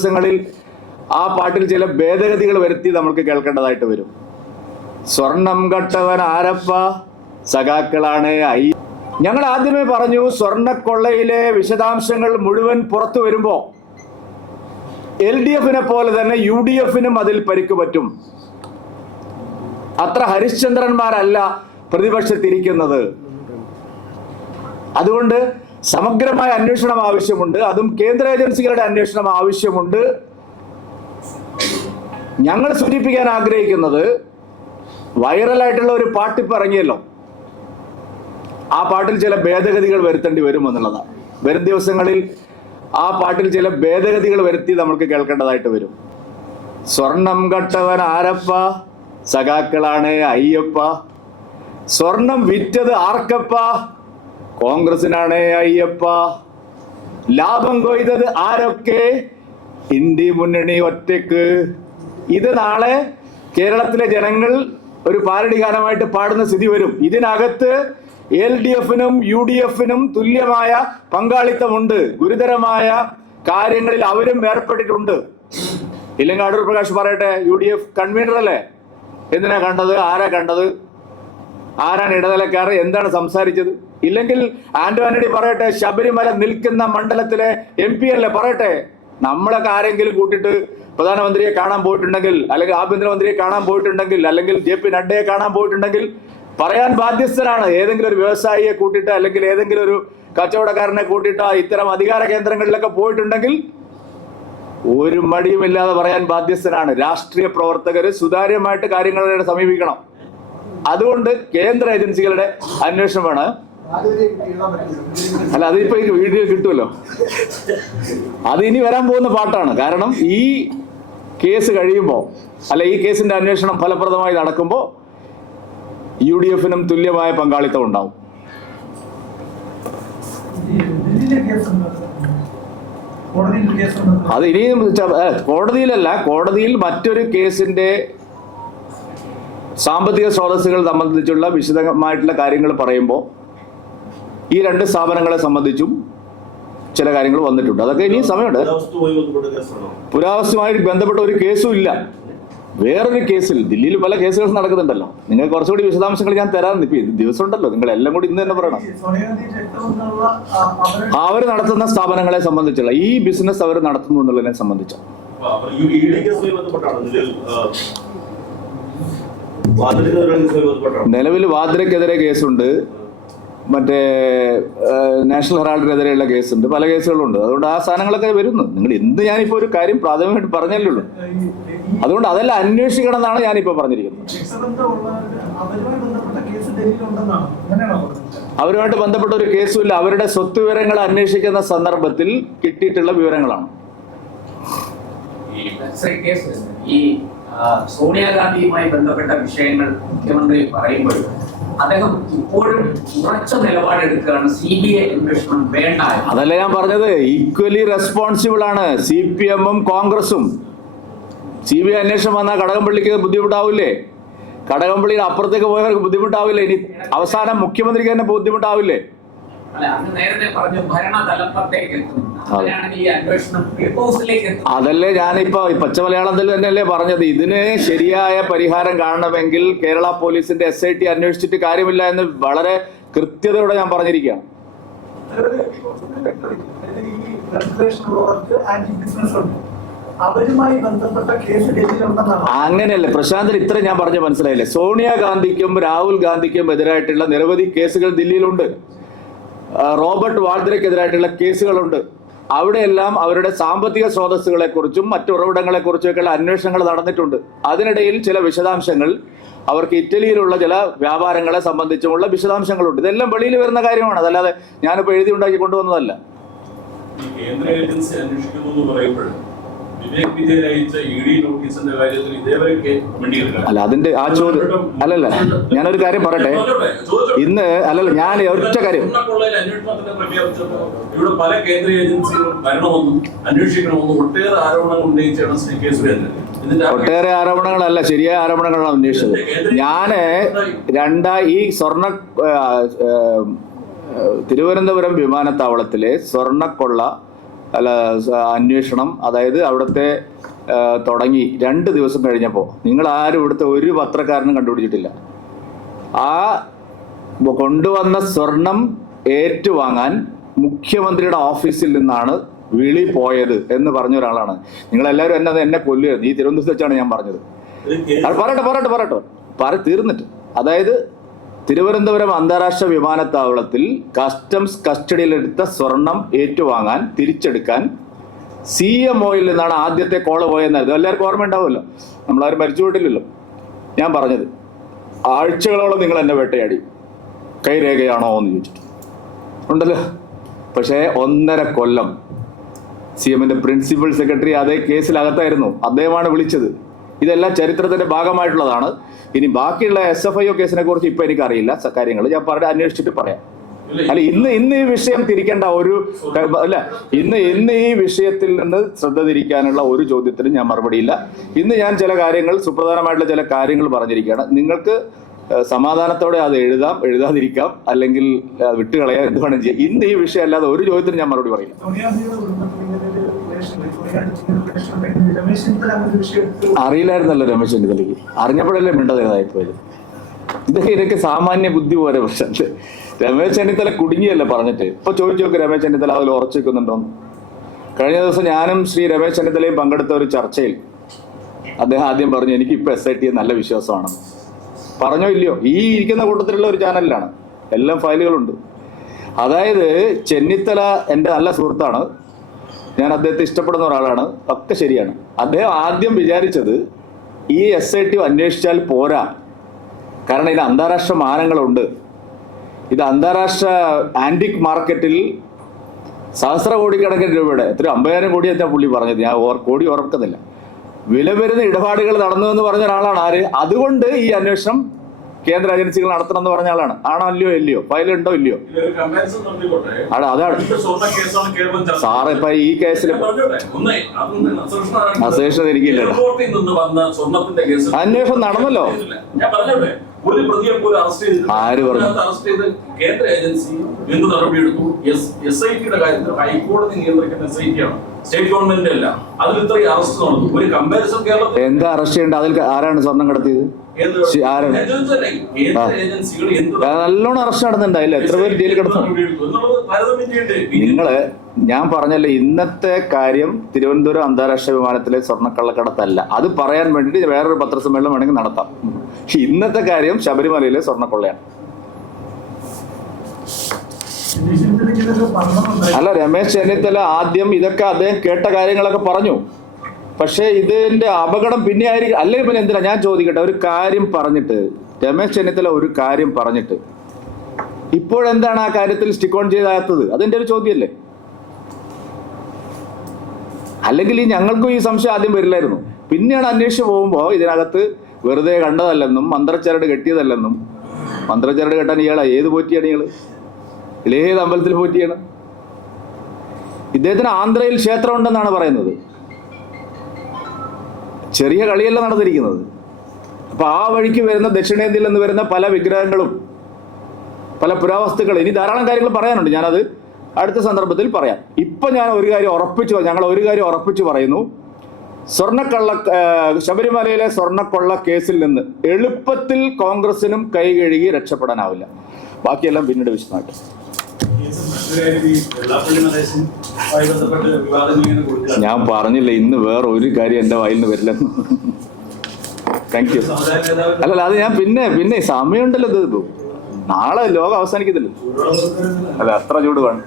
ദിവസങ്ങളിൽ ആ പാട്ടിൽ ചില ഭേദഗതികൾ വരുത്തി നമുക്ക് കേൾക്കേണ്ടതായിട്ട് വരും. സ്വർണം കട്ടവൻ ആരപ്പ, സഖാക്കളാണ് ഞങ്ങൾ ആദ്യമേ പറഞ്ഞു, സ്വർണ്ണക്കൊള്ളയിലെ വിശദാംശങ്ങൾ മുഴുവൻ പുറത്തു വരുമ്പോ LDF-നെ പോലെ തന്നെ UDF-നും അതിൽ പരിക്ക് പറ്റും. അത്ര ഹരിശ്ചന്ദ്രന്മാരല്ല പ്രതിപക്ഷത്തിരിക്കുന്നത്. അതുകൊണ്ട് സമഗ്രമായ അന്വേഷണം ആവശ്യമുണ്ട്. അതും കേന്ദ്ര ഏജൻസികളുടെ അന്വേഷണം ആവശ്യമുണ്ട്. ഞങ്ങൾ സൂചിപ്പിക്കാൻ ആഗ്രഹിക്കുന്നത്, വൈറലായിട്ടുള്ള ഒരു പാട്ടിപ്പ് ഇറങ്ങിയല്ലോ, ആ പാട്ടിൽ ചില ഭേദഗതികൾ വരുത്തേണ്ടി വരുമെന്നുള്ളതാണ്. വരും ദിവസങ്ങളിൽ ആ പാട്ടിൽ ചില ഭേദഗതികൾ വരുത്തി നമുക്ക് കേൾക്കേണ്ടതായിട്ട് വരും. സ്വർണം കട്ടവൻ ആരപ്പ, സഖാക്കളാണ് അയ്യപ്പ. സ്വർണം വിറ്റത് ആർക്കപ്പ, കോൺഗ്രസിനാണ് അയ്യപ്പ. ലാഭം കൊയ്തത് ആരൊക്കെ, ഇന്ത്യ മുന്നണി ഒറ്റക്ക്. ഇത് നാളെ കേരളത്തിലെ ജനങ്ങൾ ഒരു പാരഡി ഗാനമായിട്ട് പാടുന്ന സ്ഥിതി വരും. ഇതിനകത്ത് LDF-നും UDF-നും തുല്യമായ പങ്കാളിത്തമുണ്ട്. ഗുരുതരമായ കാര്യങ്ങളിൽ അവരും ഏർപ്പെട്ടിട്ടുണ്ട്. ഇല്ലെങ്കിൽ അടൂർ പ്രകാശ് പറയട്ടെ, UDF കൺവീനർ അല്ലേ? എന്തിനാ കണ്ടത്? ആരാ കണ്ടത്? ആരാണ് ഇടനിലക്കാരൻ? എന്താണ് സംസാരിച്ചത്? ഇല്ലെങ്കിൽ ആന്റോ ആന്റണി പറയട്ടെ, ശബരിമല നിൽക്കുന്ന മണ്ഡലത്തിലെ MP അല്ലേ പറയട്ടെ. നമ്മളൊക്കെ ആരെങ്കിലും കൂട്ടിട്ട് പ്രധാനമന്ത്രിയെ കാണാൻ പോയിട്ടുണ്ടെങ്കിൽ, അല്ലെങ്കിൽ ആഭ്യന്തരമന്ത്രിയെ കാണാൻ പോയിട്ടുണ്ടെങ്കിൽ, അല്ലെങ്കിൽ JP നഡ്ഡയെ കാണാൻ പോയിട്ടുണ്ടെങ്കിൽ പറയാൻ ബാധ്യസ്ഥനാണ്. ഏതെങ്കിലും ഒരു വ്യവസായിയെ കൂട്ടിയിട്ട്, അല്ലെങ്കിൽ ഏതെങ്കിലും ഒരു കച്ചവടക്കാരനെ കൂട്ടിയിട്ട് ഇത്തരം അധികാര കേന്ദ്രങ്ങളിലൊക്കെ പോയിട്ടുണ്ടെങ്കിൽ ഒരു മടിയുമില്ലാതെ പറയാൻ ബാധ്യസ്ഥനാണ്. രാഷ്ട്രീയ പ്രവർത്തകര് സുതാര്യമായിട്ട് കാര്യങ്ങളെ സമീപിക്കണം. അതുകൊണ്ട് കേന്ദ്ര ഏജൻസികളുടെ അന്വേഷണം വേണം. അല്ല, അതിപ്പോ ഈ വീഡിയോ കിട്ടുമല്ലോ. അത് ഇനി വരാൻ പോകുന്ന പാട്ടാണ്. കാരണം ഈ കേസ് കഴിയുമ്പോൾ, അല്ല ഈ കേസിന്റെ അന്വേഷണം ഫലപ്രദമായി നടക്കുമ്പോൾ UDF-നും തുല്യമായ പങ്കാളിത്തം ഉണ്ടാവും. അത് ഇനിയും കോടതിയിലല്ല, കോടതിയിൽ മറ്റൊരു കേസിന്റെ സാമ്പത്തിക സ്രോതസ്സുകൾ സംബന്ധിച്ചുള്ള വിശദമായിട്ടുള്ള കാര്യങ്ങൾ പറയുമ്പോൾ ഈ രണ്ട് സ്ഥാപനങ്ങളെ സംബന്ധിച്ചും ചില കാര്യങ്ങൾ വന്നിട്ടുണ്ട്. അതൊക്കെ ഇനിയും സമയമുണ്ട്. പുരാവസ്തുമായി ബന്ധപ്പെട്ട ഒരു കേസും ഇല്ല. വേറൊരു കേസിൽ, ദില്ലിയിൽ പല കേസുകൾ നടക്കുന്നുണ്ടല്ലോ. നിങ്ങൾ കുറച്ചുകൂടി വിശദാംശങ്ങൾ ഞാൻ തരാൻ ദിവസം ഉണ്ടല്ലോ. നിങ്ങൾ എല്ലാം കൂടി ഇന്ന് തന്നെ പറയണം. അവർ നടത്തുന്ന സ്ഥാപനങ്ങളെ സംബന്ധിച്ചുള്ള ഈ ബിസിനസ് അവർ നടത്തുന്നു എന്നുള്ളതിനെ സംബന്ധിച്ച നിലവിൽ വാദ്രക്കെതിരെ കേസുണ്ട്, മറ്റേ നാഷണൽ ഹെറാൾഡിനെതിരെയുള്ള കേസുണ്ട്, പല കേസുകളുണ്ട്. അതുകൊണ്ട് ആ സാധനങ്ങളൊക്കെ വരുന്നു. നിങ്ങൾ എന്ത്, ഞാനിപ്പോ ഒരു കാര്യം പ്രാഥമികമായിട്ട് പറഞ്ഞല്ലേ ഉള്ളൂ. അതുകൊണ്ട് അതെല്ലാം അന്വേഷിക്കണം എന്നാണ് ഞാനിപ്പോ പറഞ്ഞിരിക്കുന്നത്. അവരുമായിട്ട് ബന്ധപ്പെട്ട ഒരു കേസുമില്ല. അവരുടെ സ്വത്ത് വിവരങ്ങൾ അന്വേഷിക്കുന്ന സന്ദർഭത്തിൽ കിട്ടിയിട്ടുള്ള വിവരങ്ങളാണ്. ഈ സോണിയാഗാന്ധിയുമായി ബന്ധപ്പെട്ട വിഷയങ്ങൾ മുഖ്യമന്ത്രി പറയുമ്പോൾ അദ്ദേഹം ഇപ്പോഴും ഉറച്ച നിലപാടെടുക്കുകയാണ്, CBI അന്വേഷണം വേണ്ട. അതല്ല ഞാൻ പറഞ്ഞത്, ഈക്വലി റെസ്പോൺസിബിൾ ആണ് CPM-ഉം കോൺഗ്രസും. CBI അന്വേഷണം വന്നാൽ കടകംപള്ളിക്ക് ബുദ്ധിമുട്ടാവില്ലേ? കടകംപള്ളിയുടെ അപ്പുറത്തേക്ക് പോയവർക്ക് ബുദ്ധിമുട്ടാവില്ലേ? ഇനി അവസാനം മുഖ്യമന്ത്രിക്ക് തന്നെ ബുദ്ധിമുട്ടാവില്ലേ? അതല്ലേ ഞാനിപ്പോ പച്ച മലയാളത്തിൽ തന്നെയല്ലേ പറഞ്ഞത്. ഇതിന് ശരിയായ പരിഹാരം കാണണമെങ്കിൽ കേരള പോലീസിന്റെ SIT അന്വേഷിച്ചിട്ട് കാര്യമില്ല എന്ന് വളരെ കൃത്യതയോടെ ഞാൻ പറഞ്ഞിരിക്കുകയാണ്. അങ്ങനെയല്ല പ്രശാന്തൻ, ഇത്ര ഞാൻ പറഞ്ഞ മനസ്സിലായില്ലേ? സോണിയാഗാന്ധിക്കും രാഹുൽ ഗാന്ധിക്കും എതിരായിട്ടുള്ള നിരവധി കേസുകൾ ദില്ലിയിലുണ്ട്. റോബർട്ട് വാദ്രയ്ക്കെതിരായിട്ടുള്ള കേസുകളുണ്ട്. അവിടെയെല്ലാം അവരുടെ സാമ്പത്തിക സ്രോതസ്സുകളെ കുറിച്ചും മറ്റു ഉറവിടങ്ങളെ കുറിച്ചൊക്കെയുള്ള അന്വേഷണങ്ങൾ നടന്നിട്ടുണ്ട്. അതിനിടയിൽ ചില വിശദാംശങ്ങൾ, അവർക്ക് ഇറ്റലിയിലുള്ള ചില വ്യാപാരങ്ങളെ സംബന്ധിച്ചുമുള്ള വിശദാംശങ്ങളുണ്ട്. ഇതെല്ലാം വെളിയിൽ വരുന്ന കാര്യമാണ്. അതല്ലാതെ ഞാനിപ്പോൾ എഴുതി ഉണ്ടാക്കി കൊണ്ടുവന്നതല്ല. കേന്ദ്ര ഏജൻസി അന്വേഷിക്കുന്നു പറയുമ്പോൾ അല്ല, അതിന്റെ ആ ചോദ്യം അല്ലല്ല. ഞാനൊരു കാര്യം പറയട്ടെ. ഇന്ന് അല്ലല്ല, ഞാൻ ഒറ്റ കാര്യം, ഇവിടെ പല കേന്ദ്ര ഏജൻസികളും വരണമെന്നും അന്വേഷിക്കണമെന്നും ഒട്ടേറെ ആരോപണങ്ങൾ ഉന്നയിച്ചാണ് ഒട്ടേറെ ആരോപണങ്ങളല്ല, ശരിയായ ആരോപണങ്ങളാണ് ഉന്നയിച്ചത്. ഞാന് ഈ സ്വർണ്ണ തിരുവനന്തപുരം വിമാനത്താവളത്തിലെ സ്വർണ്ണക്കൊള്ള അന്വേഷണം, അതായത് അവിടുത്തെ തുടങ്ങി 2 ദിവസം കഴിഞ്ഞപ്പോൾ നിങ്ങൾ ആരും ഇവിടുത്തെ ഒരു പത്രക്കാരനും കണ്ടുപിടിച്ചിട്ടില്ല. ആ കൊണ്ടുവന്ന സ്വർണം ഏറ്റുവാങ്ങാൻ മുഖ്യമന്ത്രിയുടെ ഓഫീസിൽ നിന്നാണ് വിളി പോയത് എന്ന് പറഞ്ഞ ഒരാളാണ്. നിങ്ങളെല്ലാവരും എന്നെ കൊല്ലുകയായിരുന്നു. ഈ തിരുവനന്തപുരത്ത് വെച്ചാണ് ഞാൻ പറഞ്ഞത്. പറയട്ടെ തീർന്നിട്ട്. അതായത് തിരുവനന്തപുരം അന്താരാഷ്ട്ര വിമാനത്താവളത്തിൽ കസ്റ്റംസ് കസ്റ്റഡിയിലെടുത്ത സ്വർണം ഏറ്റുവാങ്ങാൻ തിരിച്ചെടുക്കാൻ CMOയിൽ നിന്നാണ് ആദ്യത്തെ കോള് പോയെന്നായിരുന്നു. എല്ലാവർക്കും ഓർമ്മ ഉണ്ടാവുമല്ലോ, നമ്മളാരും മരിച്ചു പോയിട്ടില്ലല്ലോ. ഞാൻ പറഞ്ഞത് ആഴ്ചകളോളം നിങ്ങൾ എന്നെ വേട്ടയാടി, കൈരേഖയാണോ എന്ന് ചോദിച്ചിട്ട് ഉണ്ടല്ലോ. പക്ഷേ 1.5 കൊല്ലം CMന്റെ പ്രിൻസിപ്പൽ സെക്രട്ടറി അതേ കേസിലകത്തായിരുന്നു. അദ്ദേഹമാണ് വിളിച്ചത്. ഇതെല്ലാം ചരിത്രത്തിന്റെ ഭാഗമായിട്ടുള്ളതാണ്. ഇനി ബാക്കിയുള്ള SFIO കേസിനെ കുറിച്ച് ഇപ്പൊ എനിക്കറിയില്ല കാര്യങ്ങൾ. ഞാൻ അന്വേഷിച്ചിട്ട് പറയാം. അല്ല, ഇന്ന് ഈ വിഷയം തിരിക്കേണ്ട ഇന്ന് ഈ വിഷയത്തിൽ നിന്ന് ശ്രദ്ധ തിരിക്കാനുള്ള ഒരു ചോദ്യത്തിനും ഞാൻ മറുപടിയില്ല. ഇന്ന് ഞാൻ ചില കാര്യങ്ങൾ, സുപ്രധാനമായിട്ടുള്ള ചില കാര്യങ്ങൾ പറഞ്ഞിരിക്കുകയാണ്. നിങ്ങൾക്ക് സമാധാനത്തോടെ അത് എഴുതാതിരിക്കാം, അല്ലെങ്കിൽ വിട്ടുകളയാം, എന്ത് വേണം ചെയ്യാം. ഇന്ന് ഈ വിഷയം അല്ലാതെ ഒരു ചോദ്യത്തിന് ഞാൻ മറുപടി പറയില്ല. അറിയില്ലായിരുന്നല്ലോ രമേശ് ചെന്നിത്തലയ്ക്ക്. അറിഞ്ഞപ്പോഴല്ലേ മിണ്ടതായിപ്പോയത്. ഇതൊക്കെ സാമാന്യ ബുദ്ധി പോലെ പ്രശ്നം. രമേശ് ചെന്നിത്തല കുടുങ്ങിയല്ലേ പറഞ്ഞിട്ട്. ഇപ്പൊ ചോദിച്ചു നോക്ക് രമേശ് ചെന്നിത്തല അതിൽ ഉറച്ചു വെക്കുന്നുണ്ടോന്ന്. കഴിഞ്ഞ ദിവസം ഞാനും ശ്രീ രമേശ് ചെന്നിത്തലയും പങ്കെടുത്ത ഒരു ചർച്ചയിൽ അദ്ദേഹം ആദ്യം പറഞ്ഞു, എനിക്ക് ഇപ്പൊ SIT നല്ല വിശ്വാസമാണ്. പറഞ്ഞോ ഇല്ലയോ? ഈ ഇരിക്കുന്ന കൂട്ടത്തിലുള്ള ഒരു ചാനലിലാണ്, എല്ലാം ഫയലുകളുണ്ട്. അതായത് ചെന്നിത്തല എൻ്റെ നല്ല സുഹൃത്താണ്, ഞാൻ അദ്ദേഹത്തെ ഇഷ്ടപ്പെടുന്ന ഒരാളാണ്, ഒക്കെ ശരിയാണ്. അദ്ദേഹം ആദ്യം വിചാരിച്ചത് ഈ SIT അന്വേഷിച്ചാൽ പോരാ, കാരണം ഇത് അന്താരാഷ്ട്ര മാനങ്ങളുണ്ട്, ഇത് അന്താരാഷ്ട്ര ആന്റിക് മാർക്കറ്റിൽ സഹസ്രകോടിക്കണക്കിന് രൂപയുടെ 50,000 കോടി എന്താ പുള്ളി പറഞ്ഞത്, ഞാൻ കോടി ഓർക്കുന്നില്ല, വില വരുന്ന ഇടപാടുകൾ നടന്നു എന്ന് പറഞ്ഞ ഒരാളാണ്. ആര്? അതുകൊണ്ട് ഈ അന്വേഷണം കേന്ദ്ര ഏജൻസികൾ നടത്തണം എന്ന് പറഞ്ഞ ആളാണ്. ആണോ ഇല്ലയോ? ഫയലുണ്ടോ ഇല്ലയോ? അതാണ് സാറ് ഇപ്പൊ ഈ കേസിൽ അസേഷൻ ഇരിക്കില്ല. അന്വേഷണം നടന്നല്ലോ. ഒരു പ്രതിയെ പോലും അറസ്റ്റ് ചെയ്ത് കേന്ദ്ര ഏജൻസി എന്ത് നടപടിയെടുത്തു? SITയുടെ കാര്യത്തിൽ ഹൈക്കോടതി നിയന്ത്രിക്കുന്ന SIT ആണ്, സ്റ്റേറ്റ് ഗവൺമെന്റ് അല്ല. അതിൽ ഇത്രയും അറസ്റ്റ് നടന്നു. ഒരു കമ്പാരിസൺ കേരളത്തിൽ എന്താ അറസ്റ്റ് ചെയ്യേണ്ട? അതിൽ ആരാണ് സ്വർണം കടത്തിയത്? നല്ലോണം അറസ്റ്റ് നടന്നുണ്ടായില്ല. എത്ര പേര് ജയിലിൽ കിടന്നു? ഞാൻ പറഞ്ഞല്ലേ, ഇന്നത്തെ കാര്യം തിരുവനന്തപുരം അന്താരാഷ്ട്ര വിമാനത്തിലെ സ്വർണ്ണക്കള്ളക്കടത്തല്ല. അത് പറയാൻ വേണ്ടിയിട്ട് വേറൊരു പത്രസമ്മേളനം വേണമെങ്കിൽ നടത്താം. ഇന്നത്തെ കാര്യം ശബരിമലയിലെ സ്വർണ്ണക്കൊള്ളയാണ്. അല്ല, രമേശ് ചെന്നിത്തല ആദ്യം ഇതൊക്കെ അദ്ദേഹം കേട്ട കാര്യങ്ങളൊക്കെ പറഞ്ഞു. പക്ഷേ ഇതിന്റെ അപകടം പിന്നെ ആയിരിക്കും. അല്ലെങ്കിൽ പിന്നെ എന്തിനാ? ഞാൻ ചോദിക്കട്ടെ, ഒരു കാര്യം പറഞ്ഞിട്ട് രമേശ് ചെന്നിത്തല ഒരു കാര്യം പറഞ്ഞിട്ട് ഇപ്പോഴെന്താണ് ആ കാര്യത്തിൽ സ്റ്റിക്ക് ഓൺ ചെയ്താത്തത്? അതിന്റെ ഒരു ചോദ്യമല്ലേ? അല്ലെങ്കിൽ ഞങ്ങൾക്കും ഈ സംശയം ആദ്യം വരില്ലായിരുന്നു. പിന്നെയാണ് അന്വേഷിച്ച് പോകുമ്പോൾ ഇതിനകത്ത് വെറുതെ കണ്ടതല്ലെന്നും മന്ത്രച്ചരട് കെട്ടിയതല്ലെന്നും. മന്ത്രച്ചരട് കെട്ടാൻ ഇയാളാ ഏത് പോറ്റിയാണ്? ഏത് അമ്പലത്തിൽ പോറ്റിയാണ്? ഇദ്ദേഹത്തിന് ആന്ധ്രയിൽ ക്ഷേത്രം ഉണ്ടെന്നാണ് പറയുന്നത്. ചെറിയ കളിയല്ല നടന്നിരിക്കുന്നത്. അപ്പൊ ആ വഴിക്ക് വരുന്ന ദക്ഷിണേന്ത്യയിൽ നിന്ന് വരുന്ന പല വിഗ്രഹങ്ങളും പല പുരാവസ്തുക്കൾ, ഇനി ധാരാളം കാര്യങ്ങൾ പറയാനുണ്ട്, ഞാനത് അടുത്ത സന്ദർഭത്തിൽ പറയാം. ഇപ്പൊ ഞാൻ ഞങ്ങൾ ഒരു കാര്യം ഉറപ്പിച്ചു പറയുന്നു, ശബരിമലയിലെ സ്വർണ്ണക്കൊള്ള കേസിൽ നിന്ന് എളുപ്പത്തിൽ കോൺഗ്രസിനും കൈ കഴുകി രക്ഷപ്പെടാനാവില്ല. ബാക്കിയെല്ലാം പിന്നീട് വിശദമായിട്ട്. ഞാൻ പറഞ്ഞില്ല, ഇന്ന് വേറെ ഒരു കാര്യം എന്റെ വായിൽ നിന്ന് വരില്ലെന്ന്. Thank you. അല്ലല്ല, അത് ഞാൻ പിന്നെ സമയമുണ്ടല്ലോ. ഇത് നാളെ ലോകം അവസാനിക്കത്തില്ല. അല്ല, അത്ര ചൂട് വേണം.